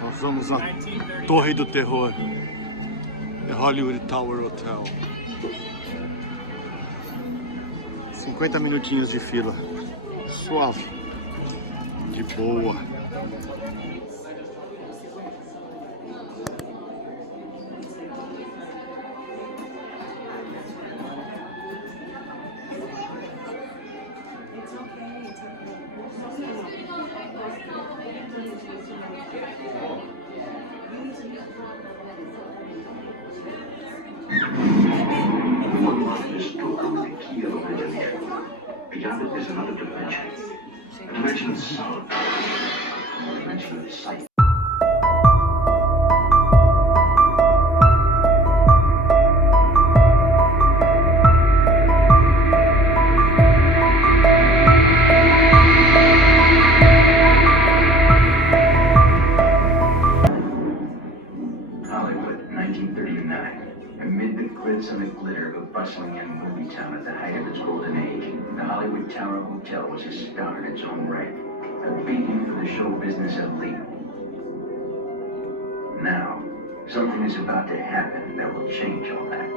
Nós vamos à Torre do Terror, The Hollywood Tower Hotel. 50 minutinhos de fila, suave, de boa. Beyond it is another dimension. A dimension of sound. A dimension of sight. Hollywood, 1939. Amid the glitz and the glitter of a bustling young movie town at the height of its golden age, the Hollywood Tower Hotel was a star in its own right, a beacon for the show business elite. Now, something is about to happen that will change all that.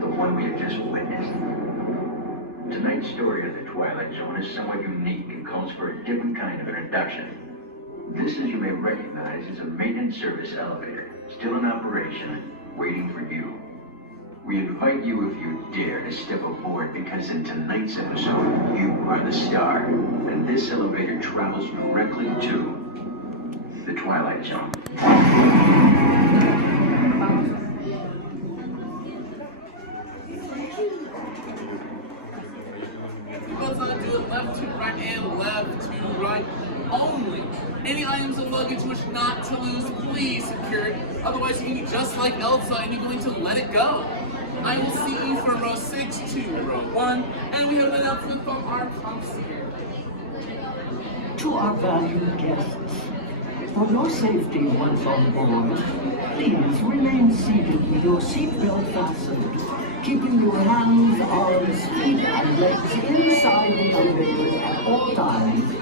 The one we have just witnessed. Tonight's story of the Twilight Zone is somewhat unique and calls for a different kind of introduction. This, as you may recognize, is a maintenance service elevator, still in operation, waiting for you. We invite you, if you dare, to step aboard because in tonight's episode, you are the star, and this elevator travels directly to the Twilight Zone. Left to right and left to right only. Any items of luggage which not to lose, please secure it. Otherwise, you can be just like Elsa and you're going to let it go. I will see you from row 6 to row 1, and we have an announcement from our concierge. To our valued guests, for your safety once on board, please remain seated with your seatbelt fastened, keeping your hands, arms, feet, and legs inside the elevator at all times.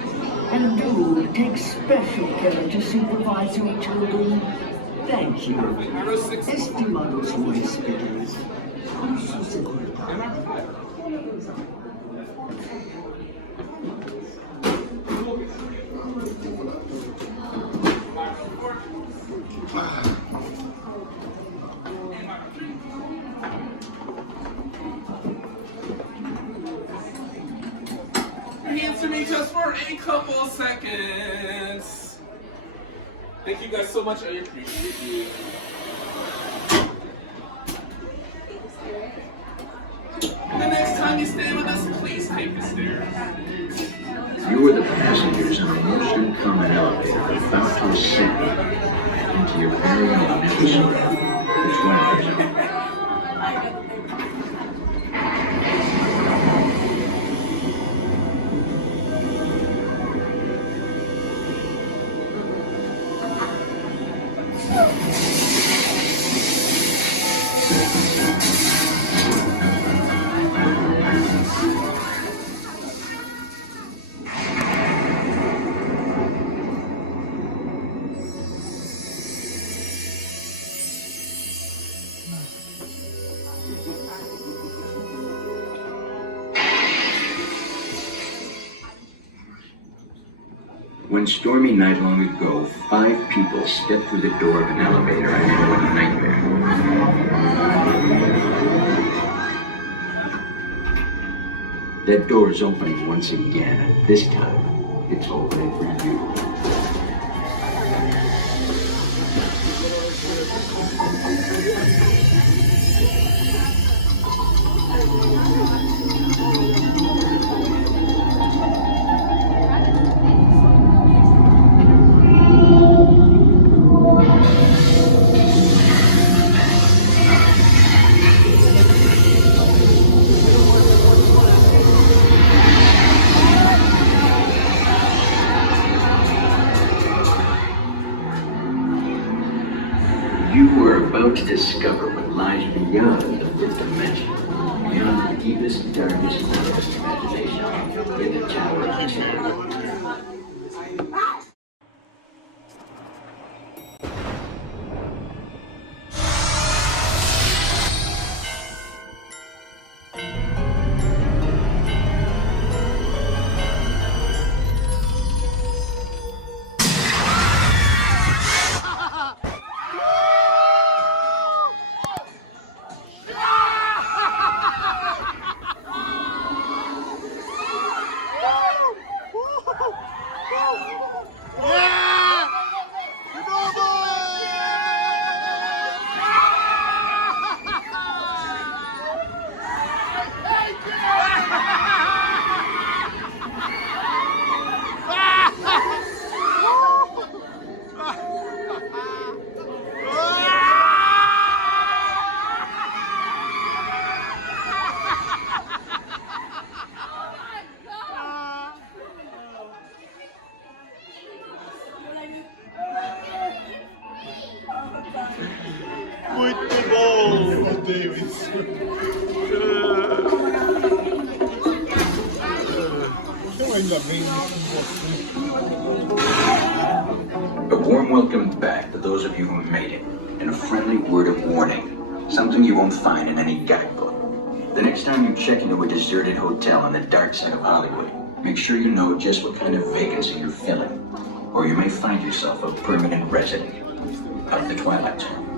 And do take special care to supervise your children. Thank you. Estimados huéspedes, por su seguridad. Answer me just for a couple seconds. Thank you guys so much. I appreciate you. The next time you stay with us, please take the stairs. You are the passengers in a most uncommon elevator about to ascend into your very own episode of the Twilight Zone. One stormy night long ago, 5 people stepped through the door of an elevator and had one nightmare. That door is opening once again, and this time, it's opening for you. You are about to discover what lies beyond the fifth dimension, beyond the deepest, darkest corners of imagination, in the Tower of Terror. Muito bom! Odeio isso. Então ainda bem A warm welcome back to those of you who made it, and a friendly word of warning. Something you won't find in any guidebook. The next time you check into a deserted hotel on the dark side of Hollywood, make sure you know just what kind of vacancy you're filling, or you may find yourself a permanent resident of the Twilight Zone.